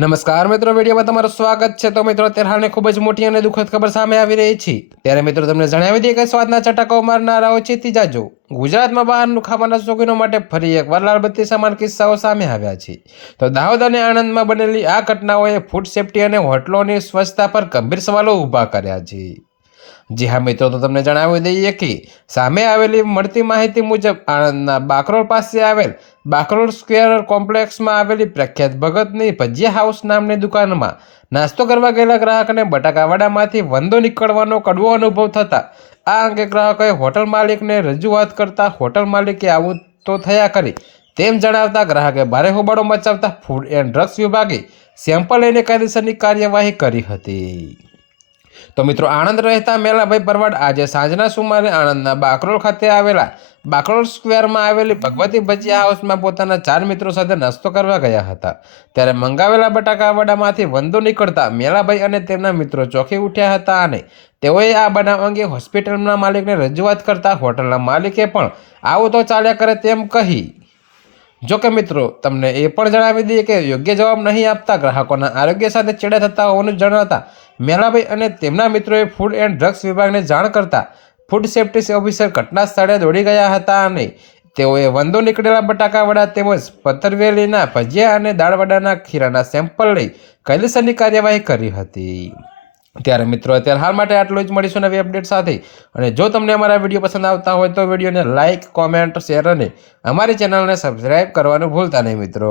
નમસ્કાર મિત્રો, વિડીયોમાં તમારું સ્વાગત છે। તો મિત્રો, અત્યારે હાલની ખૂબ જ મોટી અને દુઃખદ ખબર સામે આવી રહી છે। ત્યારે મિત્રો તમને જણાવી દઈએ કે સ્વાદના ચટાકાઓ મારનારાઓ ચેતી જાજો। ગુજરાતમાં બહારનું ખાવાના શોખીનો માટે ફરી એકવાર લાલબત્તી સમાન કિસ્સાઓ સામે આવ્યા છે। તો દાહોદ અને આણંદમાં બનેલી આ ઘટનાઓએ ફૂડ સેફ્ટી અને હોટલોની સ્વચ્છતા પર ગંભીર સવાલો ઊભા કર્યા છે। જી હા મિત્રો, તો તમને જણાવી દઈએ કે સામે આવેલી મળતી માહિતી મુજબ આણંદના બાકરોલ પાસે આવેલ બાકરોલ સ્ક્વેર કોમ્પ્લેક્સમાં આવેલી પ્રખ્યાત ભગતની ભજીયા હાઉસ નામની દુકાનમાં નાસ્તો કરવા ગયેલા ગ્રાહકને બટાકાવાડામાંથી વંદો નીકળવાનો કડવો અનુભવ થતા આ અંગે ગ્રાહકોએ હોટલ માલિકને રજૂઆત કરતા હોટલ માલિકે આવું તો થયા કરી તેમ જણાવતા ગ્રાહકે ભારે હોબાળો મચાવતા ફૂડ એન્ડ ડ્રગ્સ વિભાગે સેમ્પલ લઈને કાયદેસરની કાર્યવાહી કરી હતી। તો મિત્રો, આણંદ રહેતા મેલાભાઈ પરવાડ આજે સાંજના સુમારે આણંદના બાકરોલ ખાતે આવેલા બાકરોલ સ્ક્વેરમાં આવેલી ભગવતી ભજીયા હાઉસમાં પોતાના 4 મિત્રો સાથે નાસ્તો કરવા ગયા હતા। ત્યારે મંગાવેલા બટાકાવાડામાંથી વંદો નીકળતા મેલાભાઈ અને તેમના મિત્રો ચોંકી ઉઠ્યા હતા અને તેઓએ આ બનાવ અંગે હોસ્પિટલના માલિકને રજૂઆત કરતા હોટલના માલિકે પણ આવું તો ચાલ્યા કરે તેમ કહી। જોકે મિત્રો, તમને એ પણ જણાવી દઈએ કે યોગ્ય જવાબ નહીં આપતા ગ્રાહકોના આરોગ્ય સાથે ચેડા થતા હોવાનું જણાવતા મેલાભાઈ અને તેમના મિત્રોએ ફૂડ એન્ડ ડ્રગ્સ વિભાગને જાણ કરતા ફૂડ સેફ્ટી ઓફિસર ઘટના સ્થળે દોડી ગયા હતા અને તેઓએ વંદો નીકળેલા બટાકાવડા તેમજ પથ્થરવેલીના ભજીયા અને દાળવડાના ખીરાના સેમ્પલ લઈ કાયદેસરની કાર્યવાહી કરી હતી। ત્યારે મિત્રો, અત્યારે હાલ માટે આટલું જ। મળીશું નવી અપડેટ સાથે। અને જો તમને અમારા વિડીયો પસંદ આવતા હોય તો વિડીયોને લાઇક, કોમેન્ટ, શેર અને અમારી ચેનલને સબસ્ક્રાઈબ કરવાનું ભૂલતા નહીં મિત્રો।